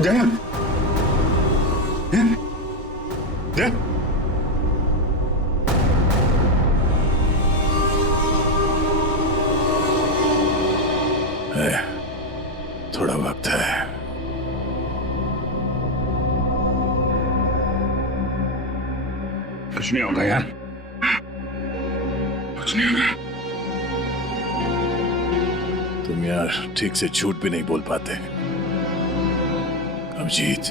जया, जया, थोड़ा वक्त है। कुछ नहीं होगा यार, कुछ नहीं होगा। तुम यार ठीक से झूठ भी नहीं बोल पाते। अभिजीत,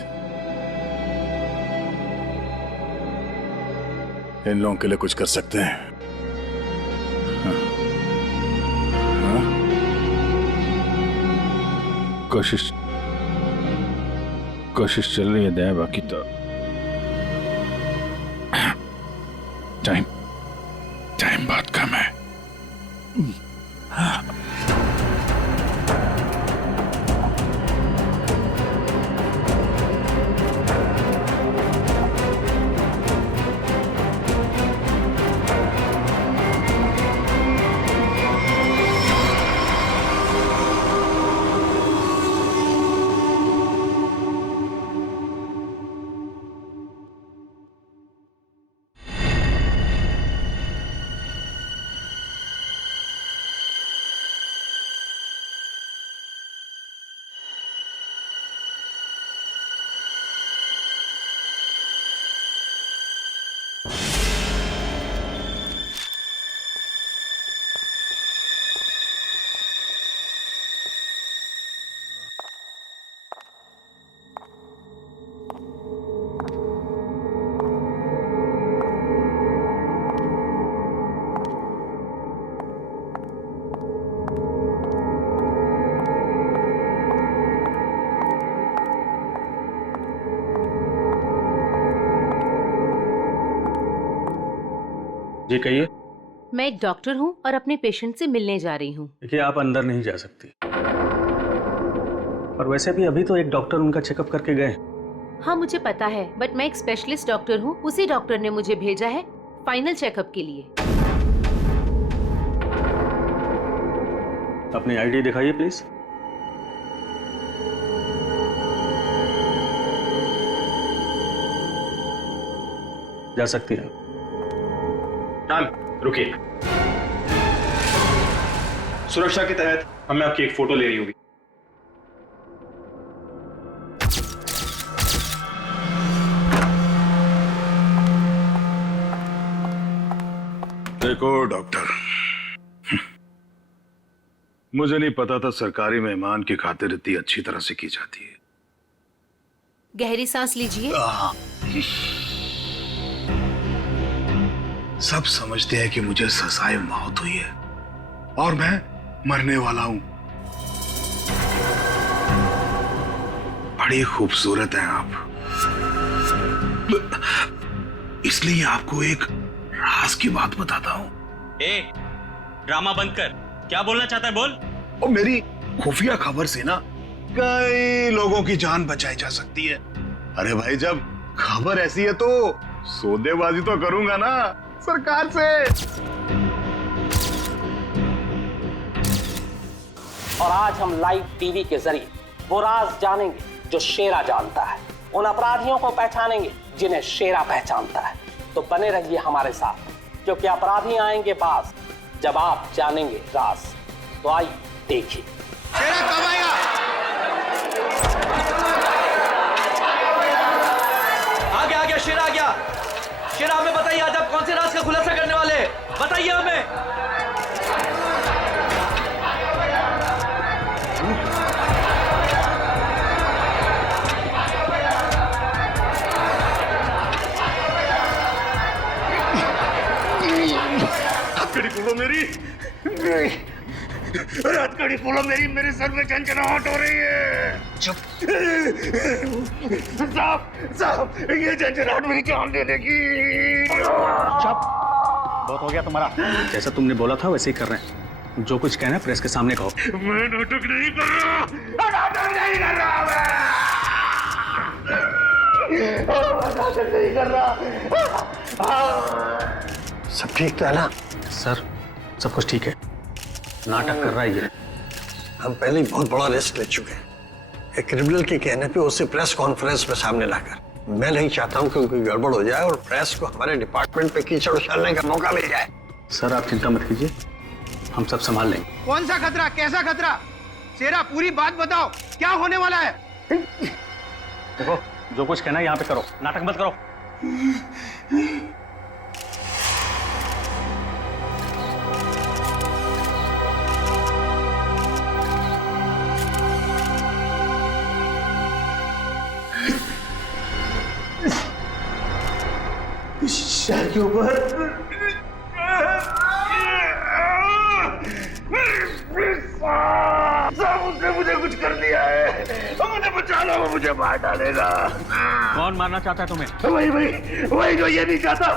इन लोगों के लिए कुछ कर सकते हैं। हाँ? कोशिश चल रही है दया, बाकी तो टाइम बहुत कम है। जी कहिए। मैं एक डॉक्टर हूँ और अपने पेशेंट से मिलने जा रही हूँ। देखिए, आप अंदर नहीं जा सकती, और वैसे भी अभी तो एक डॉक्टर उनका चेकअप करके गए। हाँ मुझे पता है, बट मैं एक स्पेशलिस्ट डॉक्टर हूँ। उसी डॉक्टर ने मुझे भेजा है फाइनल चेकअप के लिए। अपनी आईडी दिखाइए प्लीज। जा सकती हैं। मैम रुकिए, सुरक्षा के तहत हमें आपकी एक फोटो लेनी होगी। देखो डॉक्टर, मुझे नहीं पता था सरकारी मेहमान की खातिर इतनी अच्छी तरह से की जाती है। गहरी सांस लीजिए। सब समझते हैं कि मुझे सजाए मौत हुई है और मैं मरने वाला हूं। बड़ी खूबसूरत हैं आप, इसलिए आपको एक राज की बात बताता हूं। ए, ड्रामा बंद कर। क्या बोलना चाहता है बोल। और मेरी खुफिया खबर से ना कई लोगों की जान बचाई जा सकती है। अरे भाई, जब खबर ऐसी है तो सौदेबाजी तो करूंगा ना सरकार से। और आज हम लाइव टीवी के जरिए वो राज जानेंगे जो शेरा जानता है, उन अपराधियों को पहचानेंगे जिन्हें शेरा पहचानता है। तो बने रहिए हमारे साथ, क्योंकि अपराधी आएंगे पास जब आप जानेंगे राज। तो आइए देखिए। शेरा कब आएगा? आ गया शेरा आ गया। शेरा, हमें बताइए आज आप कौन से राज का खुलासा करने वाले हैं? बताइए हमें। हथकड़ी खोलो मेरी, हथकड़ी खोलो मेरी, मेरे सर में झंझनाहट हो रही है। चुप। साहब, ये झंझनाहट मेरी जान दे देगी। चुप, बहुत हो गया तुम्हारा। जैसा तुमने बोला था वैसे ही कर रहे हैं। जो कुछ कहना है प्रेस के सामने कहो। मैं नाटक नहीं कर रहा, नाटक नहीं कर रहा, मैं नाटक नहीं कर रहा। सब ठीक तो है ना? सर, सब कुछ ठीक है। नाटक कर रहा है ये। हम पहले ही बहुत बड़ा रिस्क ले चुके हैं, एक क्रिमिनल के कहने पे उसे प्रेस कॉन्फ्रेंस में सामने लाकर, मैं नहीं चाहता हूँ कि कोई गड़बड़ हो जाए और प्रेस को हमारे डिपार्टमेंट पे कीचड़ उछालने का मौका मिल जाए। सर आप चिंता मत कीजिए, हम सब संभाल लेंगे। कौन सा खतरा, कैसा खतरा? शेरा पूरी बात बताओ, क्या होने वाला है? देखो जो कुछ कहना है यहाँ पे करो, नाटक मत करो। शहर के ऊपर उसने मुझे कुछ कर दिया है, मुझे बचा लो, वो मुझे मार डालेगा। कौन मारना चाहता है तुम्हें? वही जो ये नहीं चाहता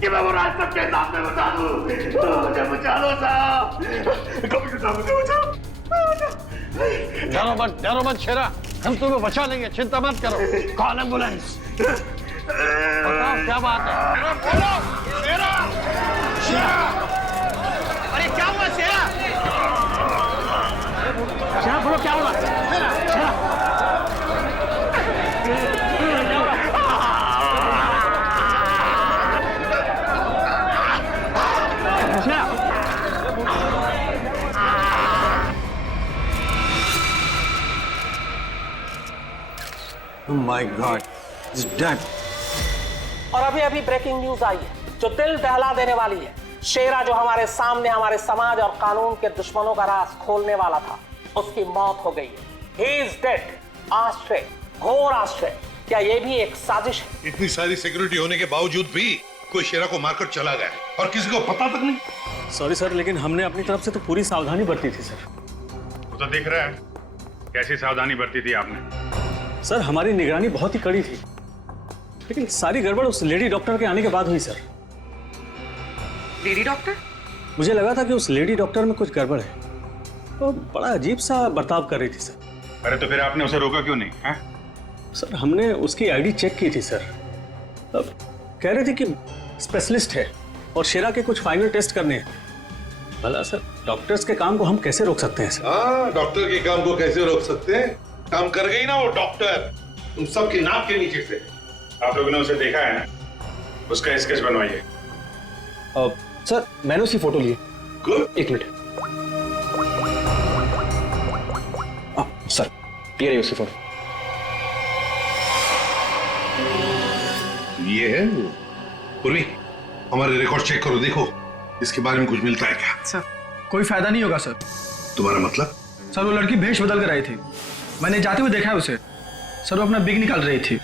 कि मैं वो राज सबके सामने बता दूं। मुझे बचा लो साहब, मुझे बचाओ। डरो मत शेरा, हम तुम्हें बचा लेंगे, चिंता मत करो। Call ambulance. बताओ क्या बात है? बोलो शेरा, शेरा, अरे क्या हुआ शेरा? शेरा बोलो क्या हुआ? शेरा, शेरा। Oh my God, he's dead. और अभी अभी ब्रेकिंग न्यूज आई है जो दिल दहला देने वाली है। शेरा जो हमारे सामने हमारे समाज और कानून के दुश्मनों का राज खोलने वाला था, उसकी मौत हो गई है। He is dead. आश्चर्य, घोर आश्चर्य। क्या ये भी एक साजिश है? इतनी सारी सिक्योरिटी होने के बावजूद भी कोई शेरा को मारकर चला गया और किसी को पता तक नहीं। सॉरी सर, लेकिन हमने अपनी तरफ से तो पूरी सावधानी बरती थी सर। वो तो दिख रहा है कैसी सावधानी बरती थी आपने। सर हमारी निगरानी बहुत ही कड़ी थी, लेकिन सारी गड़बड़ उस लेडी डॉक्टर के आने के बाद हुई सर। Lady doctor? मुझे लगा था कि उस लेडी डॉक्टर में कुछ गड़बड़ है, तो बड़ा अजीब सा बर्ताव कर रही थी सर। अरे तो फिर आपने उसे रोका क्यों नहीं है? सर हमने उसकी आईडी चेक की थी सर, अब कह रहे थे कि स्पेशलिस्ट है और शेरा के कुछ फाइनल टेस्ट करने हैं। भला सर डॉक्टर्स के काम को हम कैसे रोक सकते हैं सर? हाँ, डॉक्टर के काम को कैसे रोक सकते हैं? काम कर गई ना वो डॉक्टर, तुम सबकी नाक के नीचे से। आप लोगों ने उसे देखा है ना, उसका स्केच बनवाइए। सर मैंने उसकी फोटो ली है। गुड। एक मिनट। सर ये रही उसकी फोटो। ये है वो। पूर्वी, हमारे रिकॉर्ड चेक करो, देखो इसके बारे में कुछ मिलता है क्या? सर कोई फायदा नहीं होगा सर। तुम्हारा मतलब? सर वो लड़की भेष बदल कर आई थी, मैंने जाते हुए देखा है उसे। सर वो अपना बिग निकाल रही थी,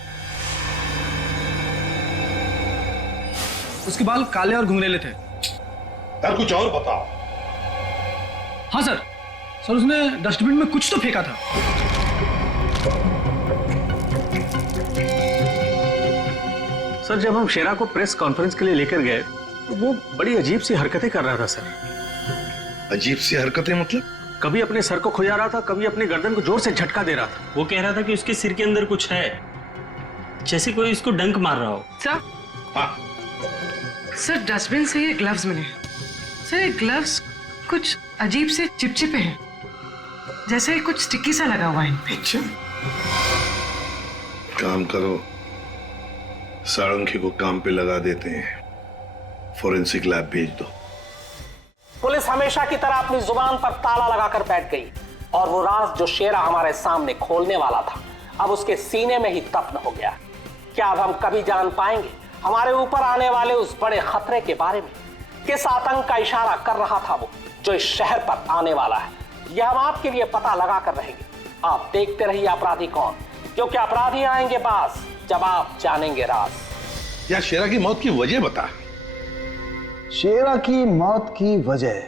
उसके बाल काले और घुंघरेले थे। यार कुछ और बताओ। हाँ सर, सर उसने डस्टबिन में कुछ तो फेंका था। सर जब हम शेरा को प्रेस कॉन्फ्रेंस के लिए लेकर गए तो वो बड़ी अजीब सी हरकतें कर रहा था सर। अजीब सी हरकतें मतलब? कभी अपने सर को खुजा रहा था, कभी अपनी गर्दन को जोर से झटका दे रहा था। वो कह रहा था कि उसके सिर के अंदर कुछ है, जैसे कोई इसको डंक मार रहा हो। सर हाँ, सर डस्टबिन से ये ग्लव्स मिले। सर ये ग्लव्स कुछ अजीब से चिपचिपे हैं, जैसे कुछ स्टिकी सा लगा हुआ है इन पे। अच्छा काम करो, सारंगी को काम पे लगा देते हैं, फोरेंसिक लैब भेज दो। पुलिस हमेशा की तरह अपनी जुबान पर ताला लगाकर बैठ गई और वो राज जो शेरा हमारे सामने खोलने वाला था अब उसके सीने में ही दफन हो गया। क्या अब हम कभी जान पाएंगे हमारे ऊपर आने वाले उस बड़े खतरे के बारे में? किस आतंक का इशारा कर रहा था वो जो इस शहर पर आने वाला है? यह हम आपके लिए पता लगा कर रहेंगे। आप देखते रहिए अपराधी कौन, क्योंकि अपराधी आएंगे पास जब आप जानेंगे राज। यार शेरा की मौत की वजह बता। शेरा की मौत की वजह,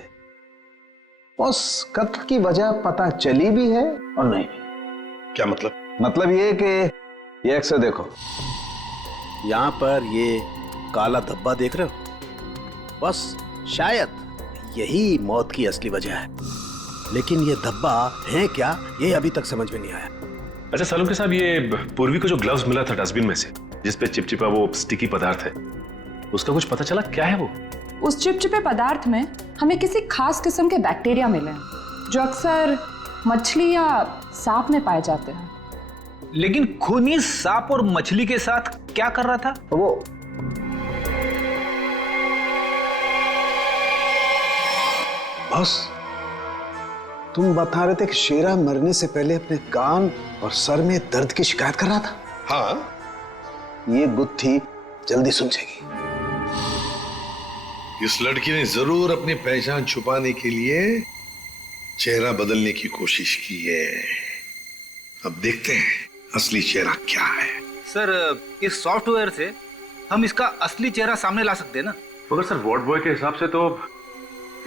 उस कत्ल की वजह पता चली भी है और नहीं भी। क्या मतलब? मतलब ये कि ये अक्सर देखो, यहाँ पर ये काला धब्बा देख रहे हो, बस शायद यही मौत की असली वजह है, लेकिन ये धब्बा है क्या ये अभी तक समझ में नहीं आया। अच्छा सालुंके साहब, ये पूर्वी को जो ग्लव्स मिला था डस्टबिन में से, जिसपे चिपचिपा वो स्टिकी पदार्थ है, उसका कुछ पता चला क्या है वो? उस चिपचिपे पदार्थ में हमें किसी खास किस्म के बैक्टीरिया मिले हैं जो अक्सर मछली या सांप में पाए जाते हैं। लेकिन खूनी सांप और मछली के साथ क्या कर रहा था? वो बस तुम बता रहे थे कि शेरा मरने से पहले अपने कान और सर में दर्द की शिकायत कर रहा था। हाँ, ये गुत्थी जल्दी सुलझेगी। इस लड़की ने जरूर अपनी पहचान छुपाने के लिए चेहरा बदलने की कोशिश की है। अब देखते हैं असली चेहरा क्या है। सर, इस सॉफ्टवेयर से हम इसका असली चेहरा सामने ला सकते हैं ना? मगर सर वार्ड बॉय के हिसाब से तो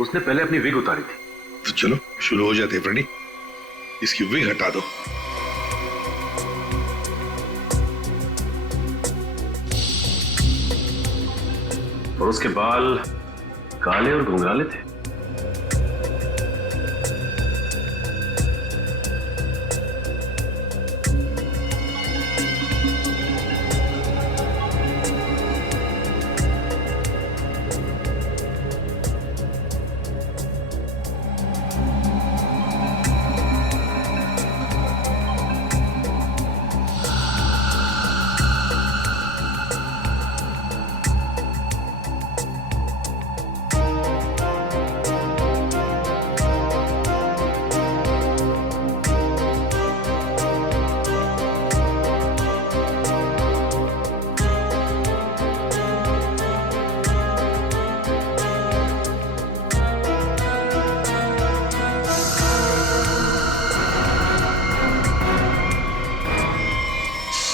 उसने पहले अपनी विग उतारी थी। तो चलो शुरू हो जाते हैं फ्रेंडी, इसकी विग हटा दो। और उसके बाल काले और घुंघराले थे।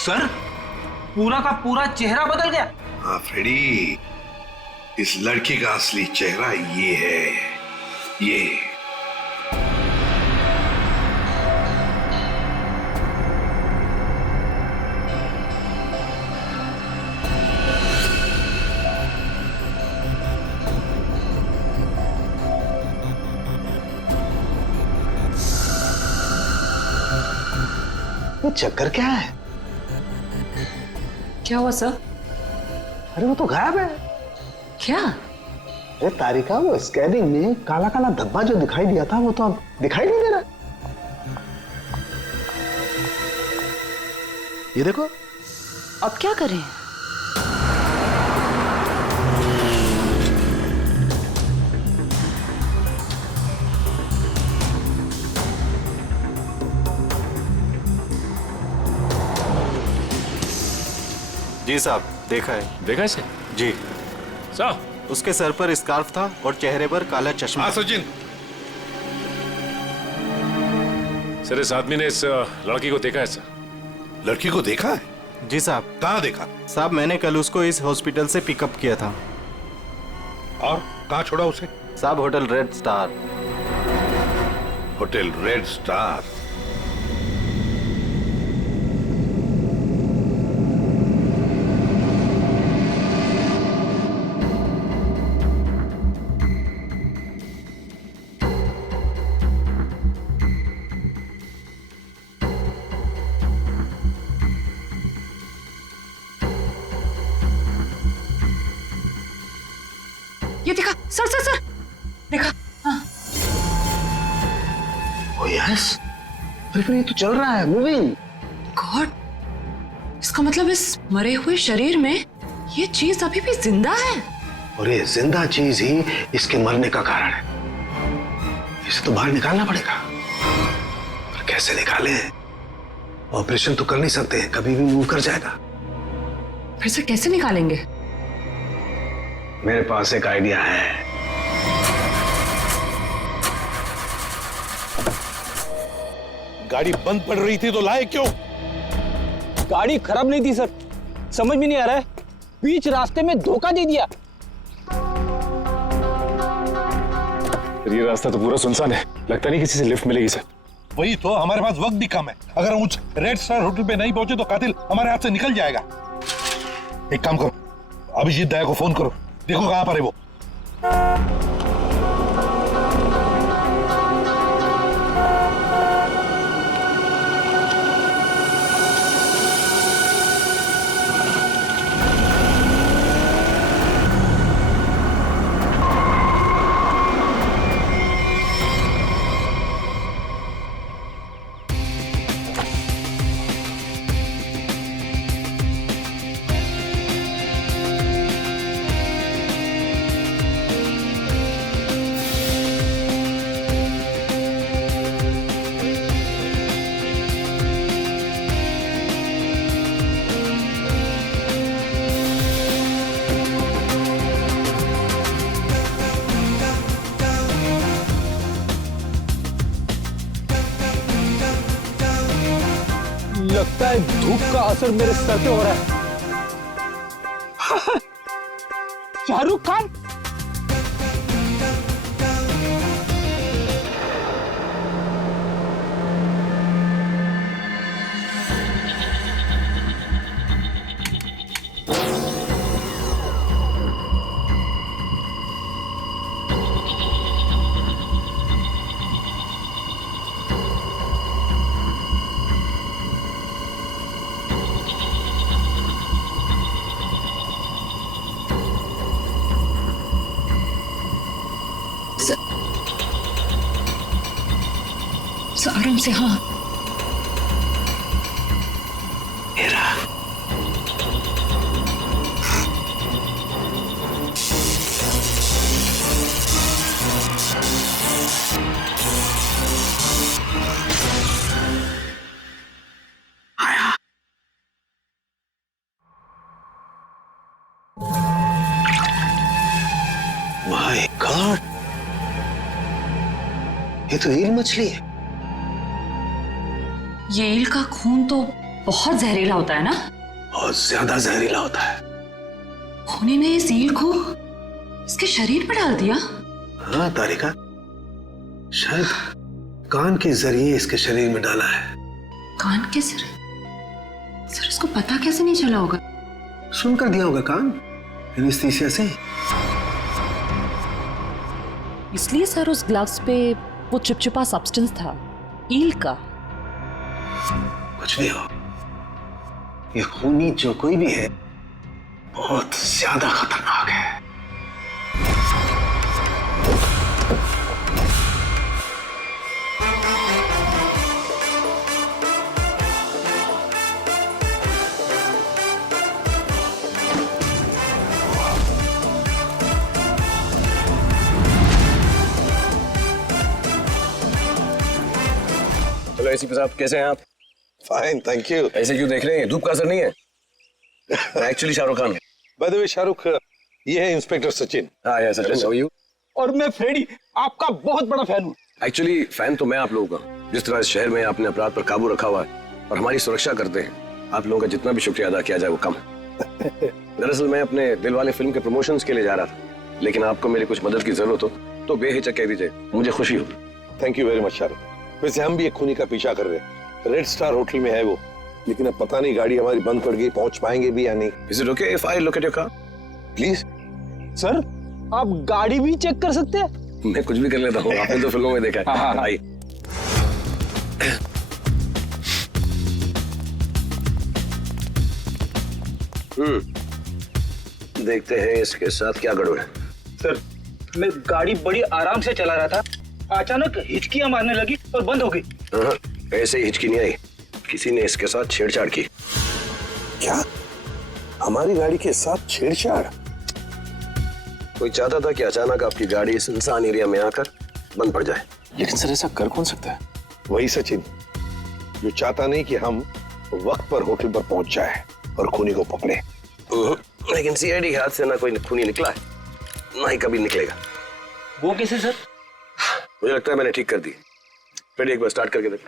सर, पूरा का पूरा चेहरा बदल गया। हाँ फ्रेडी, इस लड़की का असली चेहरा ये है, ये। ये चक्कर क्या है? क्या हुआ सर? अरे वो तो गायब है। क्या? अरे तारिका, वो स्कैनिंग में काला काला धब्बा जो दिखाई दिया था वो तो अब दिखाई नहीं दे रहा। ये देखो। अब क्या करें? जी साहब, देखा है। देखा इसे? जी साहब, उसके सर पर स्कार्फ था और चेहरे पर काला चश्मा। हाँ सचिन। सर, इस आदमी ने इस लड़की को देखा है सर। लड़की को देखा है? जी साहब। कहाँ देखा? साहब, मैंने कल उसको इस हॉस्पिटल से पिकअप किया था। और कहाँ छोड़ा उसे? साहब, hotel red star. Hotel red star? ये देखा सर, सर सर, देखा? हाँ। ओ यस, अरे फिर ये तो चल रहा है, मूविंग। गॉड, इसका मतलब इस मरे हुए शरीर में ये चीज अभी भी जिंदा है। और ये जिंदा चीज ही इसके मरने का कारण है। इसे तो बाहर निकालना पड़ेगा। पर कैसे निकाले? ऑपरेशन तो कर नहीं सकते, कभी भी मूव कर जाएगा। फिर से कैसे निकालेंगे? मेरे पास एक आइडिया है। गाड़ी बंद पड़ रही थी तो लाए क्यों? गाड़ी खराब नहीं थी सर, समझ में नहीं आ रहा है, बीच रास्ते में धोखा दे दिया। ये रास्ता तो पूरा सुनसान है, लगता नहीं किसी से लिफ्ट मिलेगी सर। वही तो, हमारे पास वक्त भी कम है। अगर हम उस रेड स्टार होटल पे नहीं पहुंचे तो कातिल हमारे हाथ से निकल जाएगा। एक काम करो, अभिजीत दया को फोन करो, देखो कहां पर है वो। लगता है धूप का असर मेरे सर पे हो रहा है। शाहरुख खान। आराम से। हाँ मेरा आया। माय गॉड, ये तो ईल मछली है। ये ईल का खून तो बहुत जहरीला होता है ना? बहुत ज्यादा जहरीला होता है। खूनी ने इस ईल को इसके शरीर पर डाल दिया। हाँ तारिका, शायद कान के जरिए इसके शरीर में डाला है। कान के सर इसको पता कैसे नहीं चला होगा? सुनकर दिया होगा कान, एनेस्थीसिया से। इसलिए सर उस ग्लव्स पे वो चिपचिपा सब्सटेंस था, ईल का। कुछ भी हो, ये खूनी जो कोई भी है बहुत ज्यादा खतरनाक है। चलो एसीपी साहब, कैसे हैं आप? Fine, thank you. ऐसे क्यों देख रहे हैं? धूप का असर नहीं है? Actually Shahrukh Khan. By the way Shahrukh, ये है इंस्पेक्टर सचिन। हाँ यार सचिन, हाउ आर यू? और मैं फ्रेडी, आपका बहुत बड़ा फैन हूँ। एक्चुअली फैन तो मैं आप लोगों का। जिस तरह इस शहर में आपने अपराध पर काबू रखा हुआ है और हमारी सुरक्षा करते हैं, आप लोगों का जितना भी शुक्रिया अदा किया जाए वो कम है। दरअसल मैं अपने दिलवाले फिल्म के प्रमोशंस के लिए जा रहा था, लेकिन आपको मेरी कुछ मदद की जरूरत हो तो बेहिचक कह दीजिए, मुझे खुशी हो। Thank you very much Shahrukh. वैसे हम भी एक खूनी का पीछा कर रहे हैं, रेड स्टार होटल में है वो, लेकिन अब पता नहीं गाड़ी हमारी बंद पड़ गई, पहुंच पाएंगे भी या नहीं। Is it okay if I look at your car? Please. Sir आप गाड़ी भी चेक कर सकते हैं? मैं कुछ भी कर लेता हूँ, आपने तो फिल्मों में देखा है। आइए। देखते हैं इसके साथ क्या गड़बड़ है। सर मैं गाड़ी बड़ी आराम से चला रहा था, अचानक हिचकियां मारने लगी और बंद हो गई। हाँ, ऐसे ही हिचकी नहीं आई, किसी ने इसके साथ छेड़छाड़ की। क्या? हमारी गाड़ी के साथ छेड़छाड़? कोई चाहता था कि अचानक आपकी गाड़ी सुनसान एरिया में आकर बंद पड़ जाए। लेकिन सर ऐसा कर कौन सकता है? वही सचिन, जो चाहता नहीं कि हम वक्त पर होटल पर पहुंच जाए और खूनी को पकड़े। लेकिन सीआईडी हाथ से ना कोई खूनी निकला है, ना ही कभी निकलेगा। वो कैसे सर? मुझे लगता है मैंने ठीक कर दी। फिर एक बार स्टार्ट करके देख।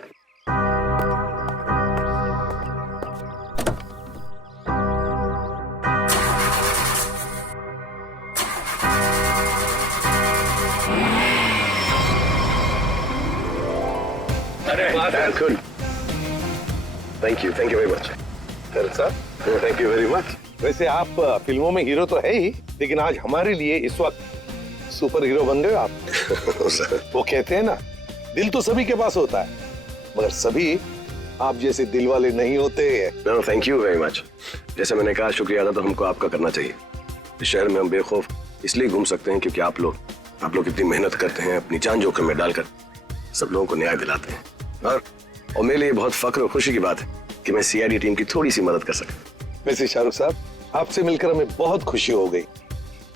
Good. Thank you very much. Thank you very much. वैसे आप फिल्मों में हीरो तो है ही, लेकिन आज हमारे लिए इस वक्त सुपर हीरो बन गए आप। वो कहते हैं ना, दिल तो सभी के पास होता है, मगर सभी आप जैसे दिल वाले नहीं होते। No, thank you very much. जैसे मैंने कहा, शुक्रिया अदा तो हमको आपका करना चाहिए। इस शहर में हम बेखौफ इसलिए घूम सकते हैं क्योंकि आप लोग इतनी मेहनत करते हैं, अपनी जान जोखिम में डालकर सब लोगों को न्याय दिलाते हैं। और मेरे लिए बहुत फख्र और खुशी की बात है कि मैं सीआईडी टीम की थोड़ी सी मदद कर सका। वैसे शाहरुख साहब, आपसे मिलकर हमें बहुत खुशी हो गई।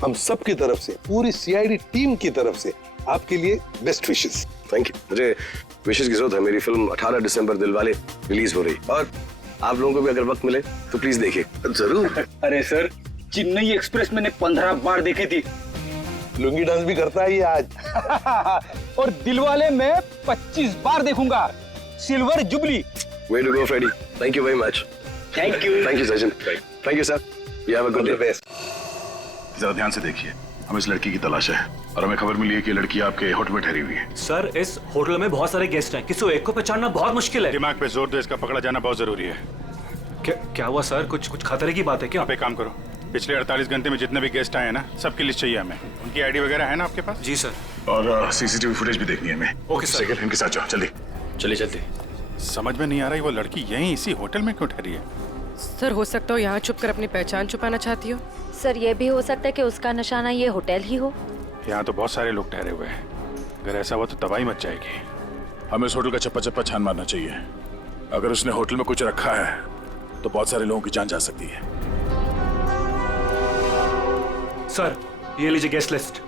हम सब की तरफ से, पूरी सीआईडी टीम की तरफ से आपके लिए बेस्ट विशेस। Thank you. मुझे विशेस की जरूरत है। मेरी फिल्म 18 दिसंबर दिलवाले रिलीज हो रही, और आप लोगों को भी अगर वक्त मिले तो प्लीज देखिए। जरूर। अरे सर, चेन्नई एक्सप्रेस मैंने 15 बार देखी थी। लुंगी डांस भी करता है ये आज। और दिलवाले मैं 25 बार देखूंगा। Silver jubilee Way to go, Freddy. Thank you very much. Thank you. Thank you, Sachin. Thank you, sir. You have a good day. जरा ध्यान से देखिए, हमें इस लड़की की तलाश है और हमें खबर मिली है कि लड़की आपके होटल में ठहरी हुई है। सर इस होटल में बहुत सारे गेस्ट हैं, किसी एक को पहचानना बहुत मुश्किल है। दिमाग पे जोर दो, इसका पकड़ा जाना बहुत जरूरी है। क्या हुआ सर? कुछ खतरे की बात है क्या? आप एक काम करो, पिछले 48 घंटे में जितने भी गेस्ट आए हैं ना, सबकी लिस्ट चाहिए हमें। उनकी आईडी वगैरह है ना आपके पास? जी सर। और सीसीटीवी फुटेज भी देखनी है हमें। Okay sir. इनके साथ जाओ, जल्दी। चलिए जल्दी। समझ में नहीं आ रही वो लड़की यहीं इसी होटल में क्यों ठहरी है? सर हो सकता हो यहाँ छुप कर अपनी पहचान छुपाना चाहती हो। सर ये भी हो सकता है कि उसका निशाना ये होटल ही हो। यहाँ तो बहुत सारे लोग ठहरे हुए हैं, अगर ऐसा हुआ तो तबाही मच जाएगी। हमें इस होटल का चप्पा चप्पा छान मारना चाहिए। अगर उसने होटल में कुछ रखा है तो बहुत सारे लोगों की जान जा सकती है। सर ये लीजिए गेस्ट लिस्ट।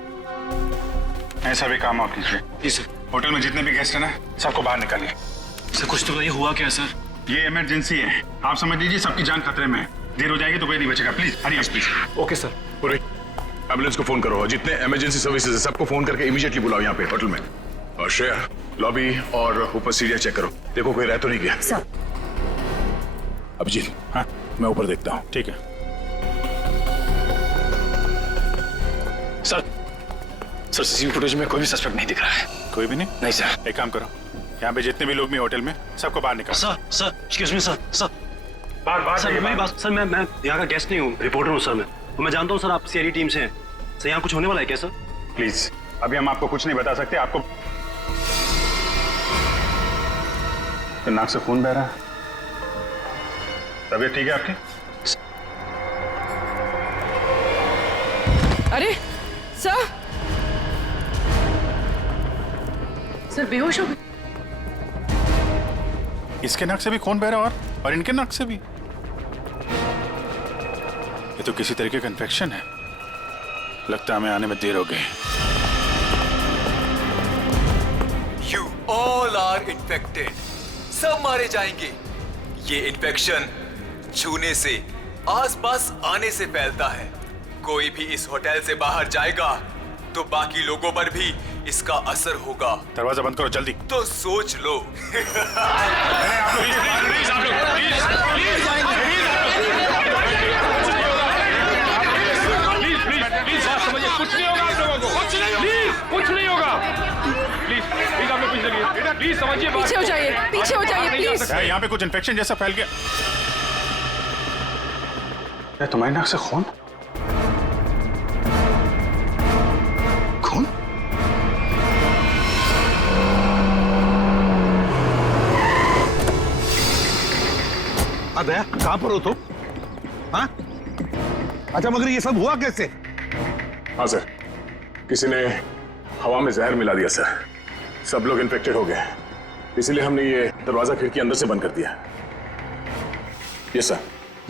ऐसा भी काम आप कीजिए। जी सर। होटल में जितने भी गेस्ट हैं ना, सबको बाहर निकालिए। सर कुछ तो बताइए, हुआ क्या सर? ये इमरजेंसी है, आप समझ लीजिए सबकी जान खतरे में है। देर हो जाएगी तो कोई नहीं बचेगा। Please hurry up please. Okay sir. पूरे एम्बुलेंस को फोन करो और जितने इमरजेंसी सर्विसेज है सबको फोन करके इमीडिएटली बुलाओ यहाँ पे होटल में। और श्रेया, लॉबी और ऊपर सीढ़ियाँ चेक करो, देखो कोई रह तो नहीं गया। सर। अभिजीत, हाँ मैं ऊपर देखता हूँ। ठीक है सर। सर सीसीटीवी फुटेज में कोई भी सस्पेक्ट नहीं दिख रहा है। कोई भी नहीं? नहीं सर। एक काम करो, यहाँ पे जितने भी लोग भी होटल में, सबको बाहर निकालो। Sir excuse me sir. बाहर सर मेरी बात। सर मैं यहाँ का गेस्ट नहीं हूँ, रिपोर्टर हूँ सर। मैं जानता हूँ सर आप सीआईडी टीम से हैं। सर यहाँ कुछ होने वाला है क्या सर? प्लीज अभी हम आपको कुछ नहीं बता सकते। आपको तो नाक से खून बह रहा है, तबीयत ठीक है आपकी? अरे सर बेहोश हो गए। इसके नाक से भी खून बह रहा और इनके नाक से भी। ये तो किसी तरीके का इन्फेक्शन है, लगता है हमें आने में देर हो गई। You all are infected. सब मारे जाएंगे। ये इन्फेक्शन छूने से, आसपास आने से फैलता है। कोई भी इस होटल से बाहर जाएगा तो बाकी लोगों पर भी इसका असर होगा। दरवाजा बंद करो जल्दी। तो सोच लो। कुछ नहीं होगा आप लोगों को, कुछ नहीं होगा। प्लीज आप लोग पीछे लगिए, प्लीज समझिए। पीछे हो जाइए प्लीज। यहाँ पे कुछ इन्फेक्शन जैसा फैल गया। तुम्हारी नाक से खून? दया कहां पर हो तुम? हाँ? अच्छा मगर ये सब हुआ कैसे? हाँ सर, किसी ने हवा में जहर मिला दिया सर। सब लोग इन्फेक्टेड हो गए, इसीलिए हमने ये दरवाजा खिड़की अंदर से बंद कर दिया। ये सर।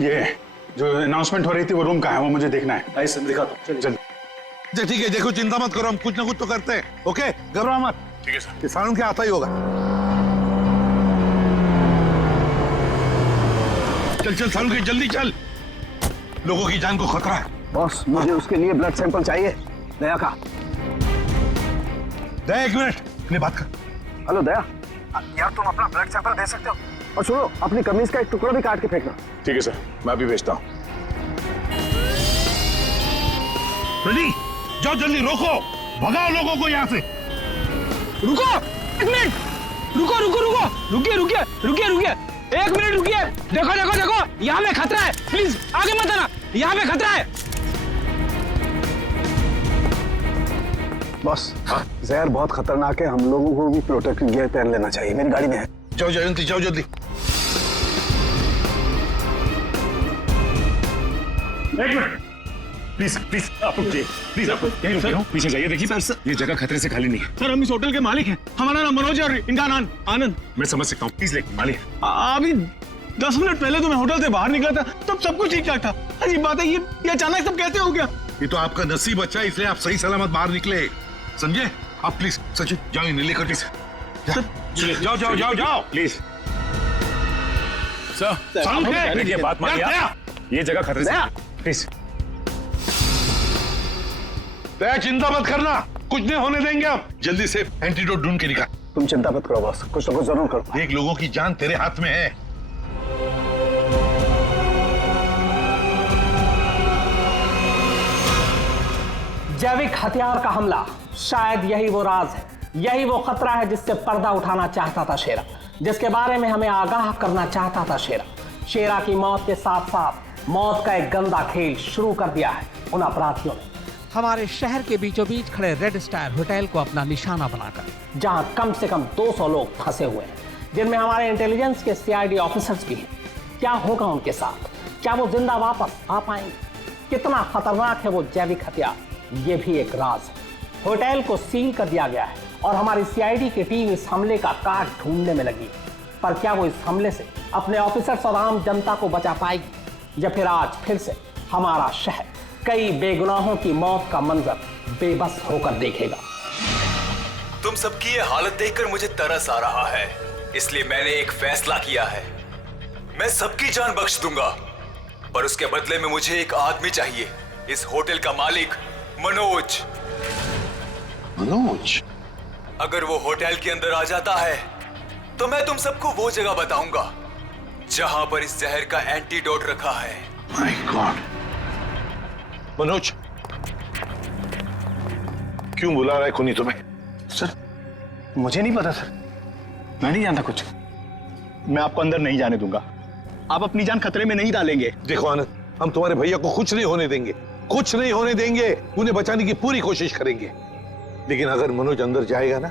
ये जो अनाउंसमेंट हो रही थी वो रूम कहाँ है, वो मुझे देखना है। आइए सर दिखा दो। चलिए ठीक है, देखो चिंता मत करो, हम कुछ ना कुछ तो करते हैं। ओके घबराओ मत। ठीक है सर। किसानों के आता ही होगा। चल सालू के जल्दी चल, लोगों की जान को खतरा है। बॉस मुझे उसके लिए ब्लड सैंपल चाहिए, दया का। दया एक मिनट, अपनी बात कर। हेलो दया, यार तुम अपना ब्लड सैंपल दे सकते हो? और सुनो, अपनी कमीज का एक टुकड़ा भी काट के फेंकना। ठीक है सर, मैं अभी भेजता हूँ। रेडी, जाओ जल्दी, रोको, भगाओ लोगों को यहाँ से। रुको एक मिनट, रुकिए, एक मिनट रुकिए। देखो यहाँ पे खतरा है, प्लीज आगे मत आना, यहाँ पे खतरा है। बॉस जहर बहुत खतरनाक है, हम लोगों को भी प्रोटेक्टिव गियर पहन लेना चाहिए। मेरी गाड़ी में है। जाओ जयंती, जाओ जल्दी। एक मिनट प्लीज आप प्लीज आप यहीं रुकिए, पीछे जाइए। देखिए ये जगह खतरे से खाली नहीं है। सर हम इस होटल के मालिक हैं, हमारा नाम मनोज है और इनका नाम आनंद। मैं समझ सकता हूँ, प्लीज लेकिन मालिक अभी 10 मिनट पहले तो मैं होटल से बाहर निकला था, तब सब कुछ ठीक ठाक था। अजीब बात है, ये अचानक सब कैसे हो गया? ये तो आपका नसीब अच्छा है, इसलिए आप सही सलामत बाहर निकले, समझे? आप प्लीज सचिन जाओ, नीले कटी से जाओ प्लीज। सर ये बात मानिए, ये जगह खतरे से, प्लीज। दया चिंता मत करना, कुछ नहीं होने देंगे। आप जल्दी से एंटीडोट ढूंढ के निकाल। तुम चिंता मत करो बॉस, कुछ ना कुछ जरूर करो। एक लोगों की जान तेरे हाथ में है, जैविक हथियार का हमला, शायद यही वो राज है, यही वो खतरा है जिससे पर्दा उठाना चाहता था शेरा, जिसके बारे में हमें आगाह करना चाहता था शेरा। शेरा की मौत के साथ साथ मौत का एक गंदा खेल शुरू कर दिया है उन अपराधियों ने। हमारे शहर के बीचों बीच खड़े रेड स्टार होटल को अपना निशाना बनाकर, जहां कम से कम 200 लोग फंसे हुए हैं, जिनमें हमारे इंटेलिजेंस के सीआईडी ऑफिसर्स भी हैं। क्या होगा उनके साथ? क्या वो जिंदा वापस आ पाएंगे? कितना खतरनाक है वो जैविक हथियार, ये भी एक राज है। होटल को सील कर दिया गया है और हमारी सीआईडी की टीम इस हमले का काट ढूंढने में लगी। पर क्या वो इस हमले से अपने ऑफिसर्स और आम जनता को बचा पाएगी, या फिर आज फिर से हमारा शहर कई बेगुनाहों की मौत का मंजर बेबस होकर देखेगा? तुम सबकी ये हालत देखकर मुझे तरस आ रहा है, इसलिए मैंने एक फैसला किया है। मैं सबकी जान बख्श दूंगा, पर उसके बदले में मुझे एक आदमी चाहिए, इस होटल का मालिक मनोज। मनोज? अगर वो होटल के अंदर आ जाता है तो मैं तुम सबको वो जगह बताऊंगा जहां पर इस जहर का एंटीडोट रखा है। My God. मनोज, क्यों बुला रहा है खूनी तुम्हें? सर, मुझे नहीं पता सर, मैं नहीं जानता कुछ। मैं आपको अंदर नहीं जाने दूंगा। आप अपनी जान खतरे में नहीं डालेंगे। देखो आनंद, हम तुम्हारे भैया को कुछ नहीं होने देंगे, कुछ नहीं होने देंगे। उन्हें बचाने की पूरी कोशिश करेंगे, लेकिन अगर मनोज अंदर जाएगा ना,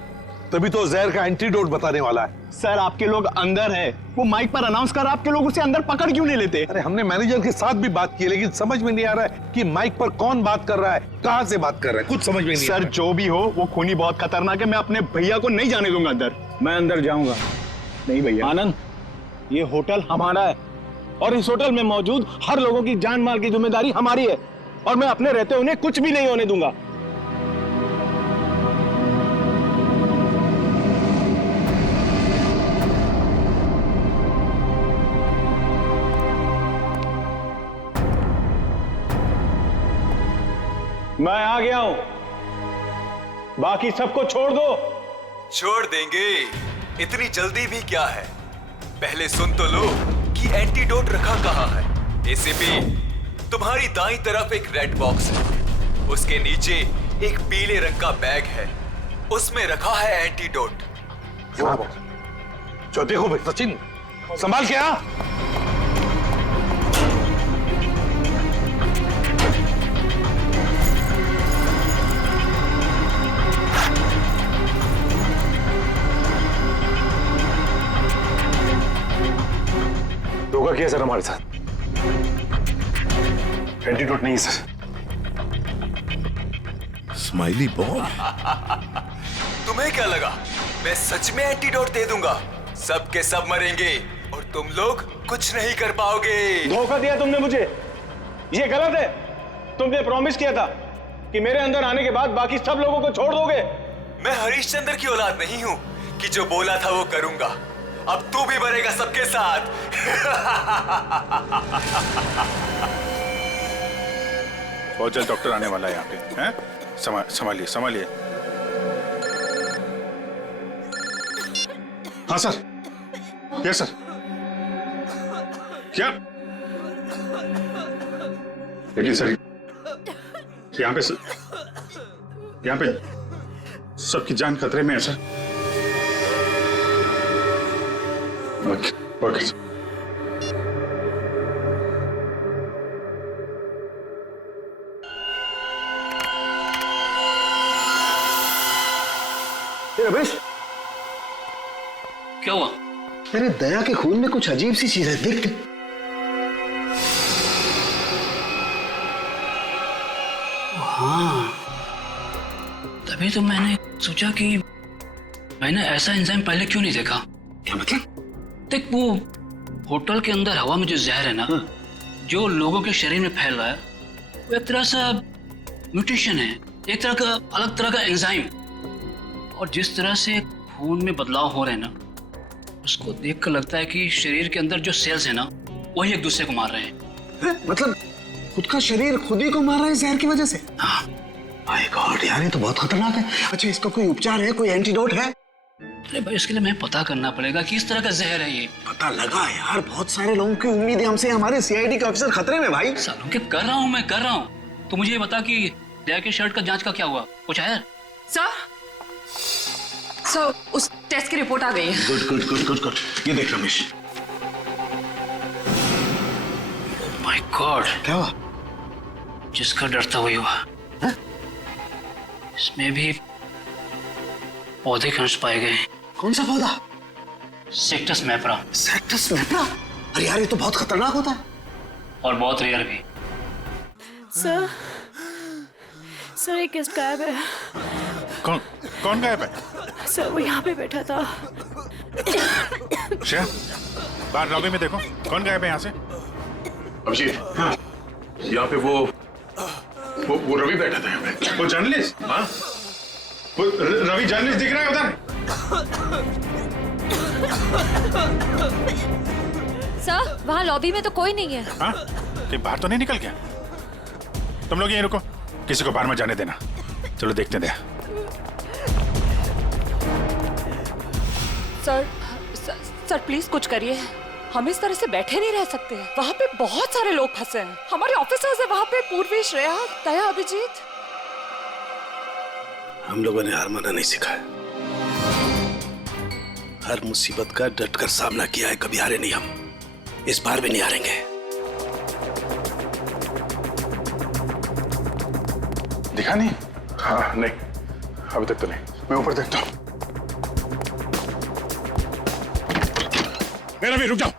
तभी तो जहर का एंटीडोट बताने वाला है। सर, आपके लोग अंदर है, वो माइक पर अनाउंस कर, आपके लोग उसे अंदर पकड़ क्यों नहीं लेते? अरे हमने मैनेजर के साथ भी बात की, लेकिन समझ में नहीं आ रहा है कि माइक पर कौन बात कर रहा है, कहां से बात कर रहा है, कुछ समझ में नहीं आ रहा है। सर, जो भी हो, वो खूनी बहुत खतरनाक है। मैं अपने भैया को नहीं जाने दूंगा अंदर। मैं अंदर जाऊंगा। नहीं भैया। आनंद, ये होटल हमारा है और इस होटल में मौजूद हर लोगों की जान माल की जिम्मेदारी हमारी है, और मैं अपने रहते उन्हें कुछ भी नहीं होने दूंगा। मैं आ गया हूं, बाकी सबको छोड़ दो। छोड़ देंगे, इतनी जल्दी भी क्या है? पहले सुन तो लो कि एंटीडोट रखा कहां है। एसीपी, तुम्हारी दाईं तरफ एक रेड बॉक्स है, उसके नीचे एक पीले रंग का बैग है, उसमें रखा है एंटीडोट। जो देखो भाई सचिन, संभाल के आ। धोखा किया सर हमारे साथ। एंटीडोट नहीं सर। Smiley bomb? तुम्हें क्या लगा मैं सच में एंटीडोट दे दूंगा? सब के सब मरेंगे और तुम लोग कुछ नहीं कर पाओगे। धोखा दिया तुमने मुझे, ये गलत है। तुमने प्रॉमिस किया था कि मेरे अंदर आने के बाद बाकी सब लोगों को छोड़ दोगे। मैं हरीशचंद्र की औलाद नहीं हूं कि जो बोला था वो करूंगा। अब तू भी मरेगा सबके साथ। बहुत जल्द डॉक्टर आने वाला है यहाँ पे, हैं? संभालिए संभालिए। हाँ सर। Yes sir. क्या? लेकिन सर, यहाँ पे सबकी जान खतरे में है सर। Okay sir. रमेश, क्या हुआ? अरे दया के खून में कुछ अजीब सी चीज है, देख। हाँ, तभी तो मैंने सोचा कि मैंने ऐसा एंजाइम पहले क्यों नहीं देखा। क्या मतलब? देख, वो होटल के अंदर हवा में जो जहर है ना, जो लोगों के शरीर में फैल रहा है, वो एक तरह सा म्यूटेशन है, एक तरह का अलग तरह का एंजाइम। और जिस तरह से खून में बदलाव हो रहे हैं ना, उसको देखकर लगता है कि शरीर के अंदर जो सेल्स है ना, वही एक दूसरे को मार रहे हैं। मतलब खुद का शरीर खुद ही को मार रहा है जहर की वजह से? माय गॉड यार, ये तो बहुत खतरनाक है। अच्छा, इसका कोई उपचार है, कोई एंटीडोट है? अरे भाई, इसके लिए मैं पता करना पड़ेगा कि इस तरह का जहर है ये। पता लगा यार, बहुत सारे लोगों की उम्मीद है हमसे, हमारे सीआईडी के ऑफिसर खतरे में भाई। सालों के कर रहा हूँ। तो मुझे ये बता कि दया की शर्ट का जांच का क्या हुआ, कुछ आया? सर उस टेस्ट की रिपोर्ट आ गई है। Good good good good good. ये देख रमेश। माय गॉड, क्या हुआ? जिसका डर था वही हुआ। इसमें भी पौधे के अंश पाए गए। कौन सा पौधा? सेक्टस मैप्रा। सेक्टस मैप्रा? अरे यार ये तो बहुत खतरनाक होता है और बहुत रेयर भी। सर एक गेस्ट गायब है। कौन गायब है? सर वो यहाँ पे बैठा था। श्रेया, बाहर लॉबी में देखो, कौन गायब है यहाँ से? अभिजीत, हाँ, यहाँ पे वो रवि बैठा था यहाँ पे। वो जर्नलिस्ट? हाँ, वो रवि जर्नलिस्ट दिख रहा है उधर। सर वहाँ लॉबी में तो कोई नहीं है। हाँ, ये बाहर तो नहीं निकल गया? तुम लोग यहीं रुको, किसी को बाहर मत जाने देना। चलो देखते हैं। सर प्लीज कुछ करिए, हम इस तरह से बैठे नहीं रह सकते। वहाँ पे बहुत सारे लोग फंसे हैं, हमारे ऑफिसर्स हैं वहाँ पे, पूर्वी, श्रेया, दया, अभिजीत। हम लोगों ने हार माना नहीं सीखा है। हर मुसीबत का डटकर सामना किया है, कभी हारे नहीं हम। इस बार भी नहीं हारेंगे। दिखा नहीं? हाँ नहीं, अभी तक तो नहीं। मैं ऊपर देखता हूँ। मेरा भी रुक जाओ।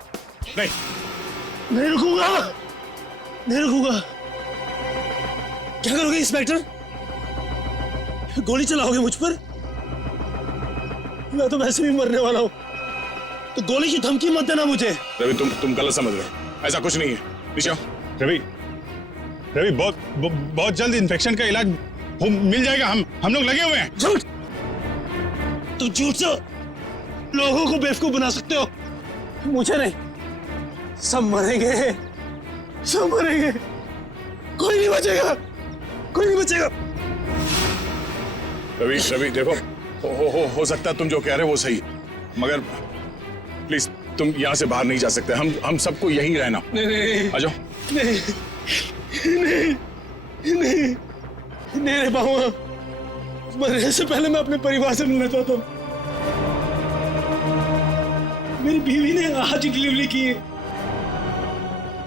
नहीं रुकूंगा, नहीं रुकूंगा। क्या करोगे इंस्पेक्टर? गोली चलाओगे मुझ पर? मैं तो वैसे भी मरने वाला हूँ, तो गोली की धमकी मत देना मुझे। रवि, तुम गलत समझ रहे हो, ऐसा कुछ नहीं है। नीचे रवि, बहुत जल्द इन्फेक्शन का इलाज मिल जाएगा। हम लोग लगे हुए हैं। झूठ! तुम झूठ से लोगों को बेवकूफ बना सकते हो, मुझे नहीं। सब मरेंगे, सब मरेंगे, कोई नहीं बचेगा, कोई नहीं बचेगा। रवि देखो, हो सकता है तुम जो कह रहे हो वो सही, मगर प्लीज तुम यहाँ से बाहर नहीं जा सकते। हम सबको यहीं रहना। नहीं, आ जाओ। नहीं, नहीं, नहीं, नहीं रह पाऊंगा। मरने से पहले मैं अपने परिवार से मिलना चाहता हूँ। मेरी बीवी ने आज डिलीवरी की है,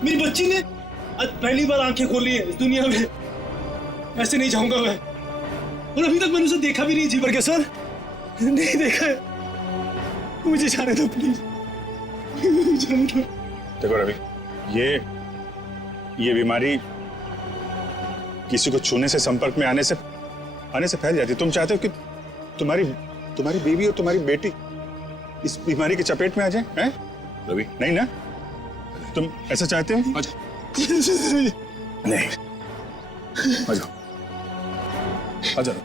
मेरी बच्ची ने आज पहली बार आंखें खोली है इस दुनिया में। ऐसे नहीं जाऊंगा मैं, और अभी तक मैंने उसे देखा भी नहीं। जी पर के सर नहीं देखा है, मुझे जाने दो प्लीज, जाने दो। देखो रवि, ये बीमारी किसी को छूने से, संपर्क में आने से फैल जाती है। तुम चाहते हो कि तुम्हारी बीवी और तुम्हारी बेटी इस बीमारी की चपेट में आ जाए? हैं रवि? नहीं ना, तुम ऐसा चाहते हो? आ जाओ। नहीं, आ जाओ, आ जाओ।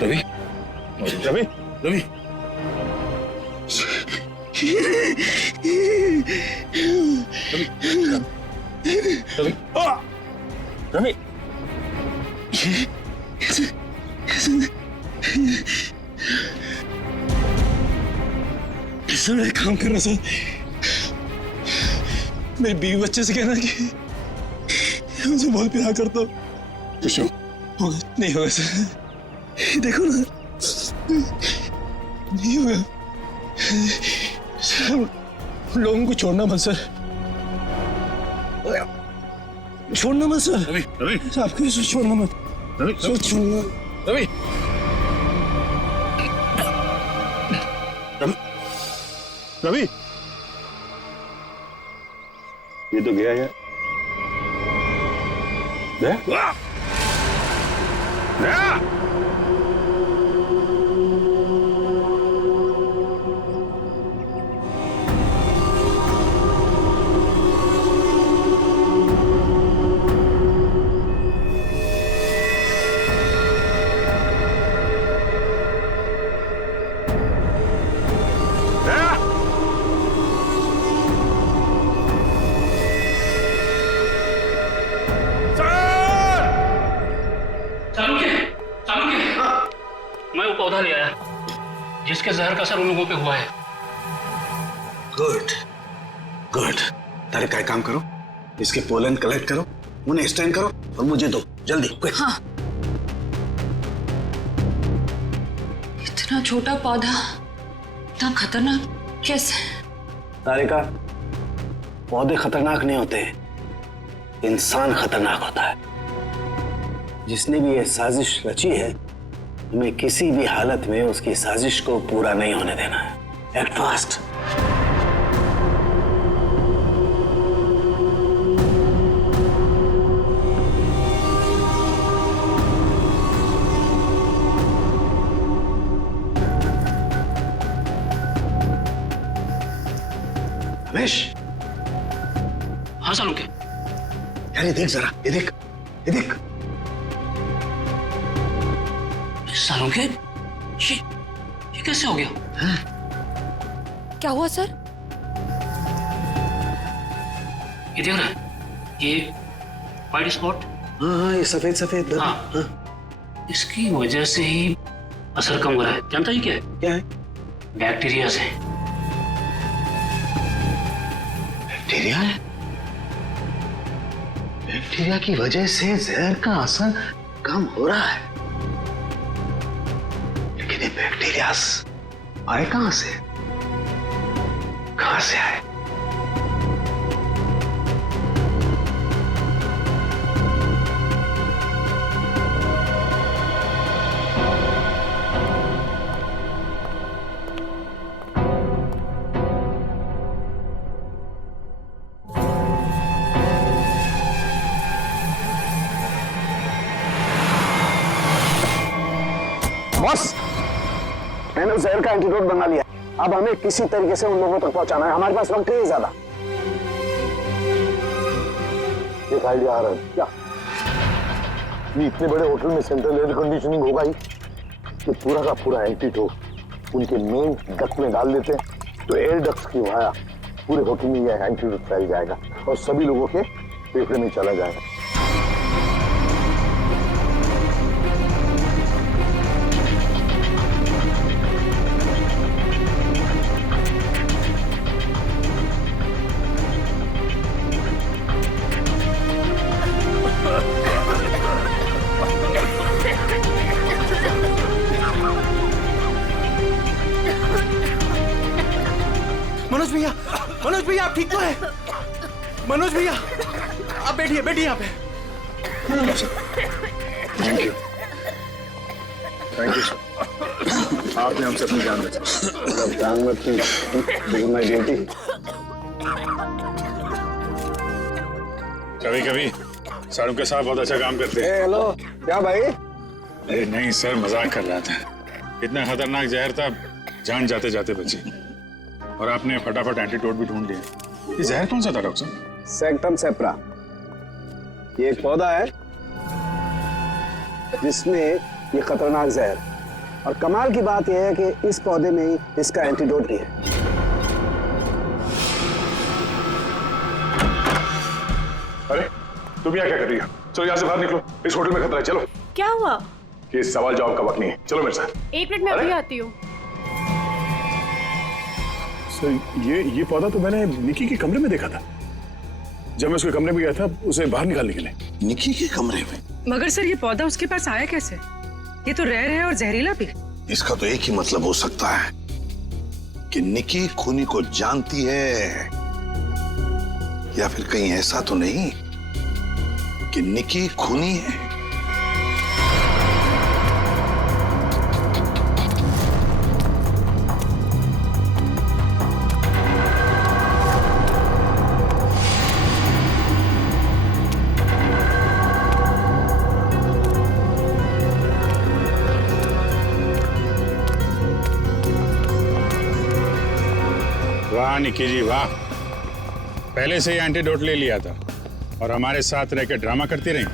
रवि, रवि, रवि, रवि, रवि, सर एक काम करना सर, मेरी बीवी बच्चे से कहना कि मुझे बहुत प्यार करता हूँ। नहीं होगा सर, देखो ना, नहीं होगा सर। लोगों को छोड़ना मत सर, छोड़ना मत सर। रवि, रवि, आपको छोड़ना मत। रवि, छोड़ना। रवि, रवि, ये तो गया यार। गया? मैं वो पौधा ले आया जिसके जहर का असर उन लोगों पे हुआ है। Good, good. तारे का एक काम करो, इसके पोलन कलेक्ट करो, उन्हें स्टैंड करो और मुझे दो जल्दी, क्विक। हाँ। इतना छोटा पौधा इतना खतरनाक कैसे? तारिका, पौधे खतरनाक नहीं होते, इंसान खतरनाक होता है। जिसने भी ये साजिश रची है, हमें किसी भी हालत में उसकी साजिश को पूरा नहीं होने देना है। Act fast. रमेश। हाँ सालुंखे। यार ये देख जरा, ये देख, ये देख। सालुंखे, ये कैसे हो गया? क्या हुआ सर? ये देख रहा है, ये वाइट स्पॉट। हाँ, ये सफेद सफेद। हाँ। इसकी वजह से ही असर कम हो रहा है। जानता ही क्या है? क्या है? बैक्टीरिया से। बैक्टीरिया है? बैक्टीरिया की वजह से जहर का असर कम हो रहा है, लेकिन ये बैक्टीरिया आए कहां से? कहां से आए? बॉस, मैंने उस जहर का एंटीडोट बना लिया। अब हमें किसी तरीके से उन लोगों तक पहुंचाना है। हमारे पास वक्त नहीं है ज्यादा। एक आइडिया आ रहा है। क्या? ये इतने बड़े होटल में सेंट्रल एयर कंडीशनिंग होगा ही कि पूरा का पूरा एंटीडोट उनके मेन डक्ट में डाल देते हैं, तो एयर डक्ट की वाया पूरे होटल में यह एंटीडोट फैल जाएगा और सभी लोगों के फेफड़े में चला जाएगा। मनोज भैया आप ठीक तो है? मनोज भैया आप बैठिए, बैठिए यहाँ पे। Thank you, thank you sir. आपने हमसे अपनी जान बचाई। जान मत की माय ड्यूटी। कभी कभी सारुण के साथ बहुत अच्छा काम करते हैं। हेलो, क्या भाई? अरे नहीं सर, मजाक कर रहा था। इतना खतरनाक जहर था, जान जाते जाते बची। और आपने फटाफट एंटीडोट भी ढूंढ लिया। ये जहर कौन सा था डॉक्टर साहब? सेक्टम सेप्रा। ये एक पौधा है जिसमें ये खतरनाक जहर, और कमाल की बात यह है कि इस पौधे में ही इसका एंटीडोट भी है। अरे तुम यहाँ क्या कर रही हो? चलो यहाँ से बाहर निकलो, इस होटल में खतरा है। चलो। क्या हुआ? ये सवाल जवाब का वक्त नहीं है, चलो मेरे साथ। एक मिनट में अभी आती हूँ। ये पौधा तो मैंने निकी के कमरे में देखा था। जब मैं उसके कमरे में गया था उसे बाहर निकालने के लिए। निकी के कमरे में? मगर सर ये पौधा उसके पास आया कैसे? ये तो रेयर है और जहरीला भी। इसका तो एक ही मतलब हो सकता है कि निकी खूनी को जानती है, या फिर कहीं ऐसा तो नहीं कि निकी खूनी है। वाह निकी जी वाह, पहले से ही एंटीडोट ले लिया था और हमारे साथ रहकर ड्रामा करती रही।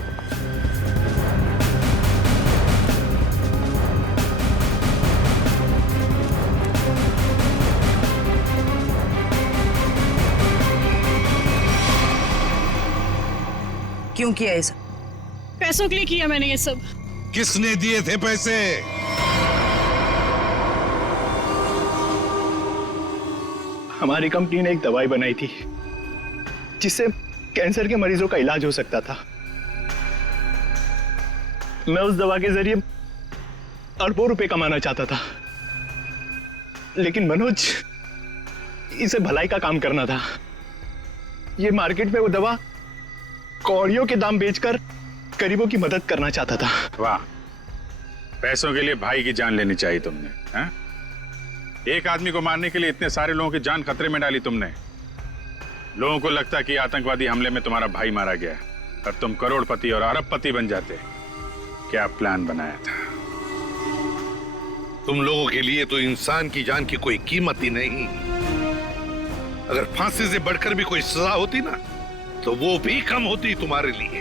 क्यों किया ये सब? पैसों के लिए किया मैंने ये सब। किसने दिए थे पैसे? हमारी कंपनी ने एक दवाई बनाई थी जिससे कैंसर के मरीजों का इलाज हो सकता था। मैं उस दवा के जरिए अरबों रुपए कमाना चाहता था, लेकिन मनोज इसे भलाई का काम करना था। ये मार्केट में वो दवा कौड़ियों के दाम बेचकर गरीबों की मदद करना चाहता था। वाह, पैसों के लिए भाई की जान लेनी चाहिए तुमने, हैं? एक आदमी को मारने के लिए इतने सारे लोगों की जान खतरे में डाली तुमने। लोगों को लगता कि आतंकवादी हमले में तुम्हारा भाई मारा गया और तुम करोड़पति और अरबपति बन जाते। क्या प्लान बनाया था? तुम लोगों के लिए तो इंसान की जान की कोई कीमत ही नहीं। अगर फांसी से बढ़कर भी कोई सजा होती ना, तो वो भी कम होती तुम्हारे लिए।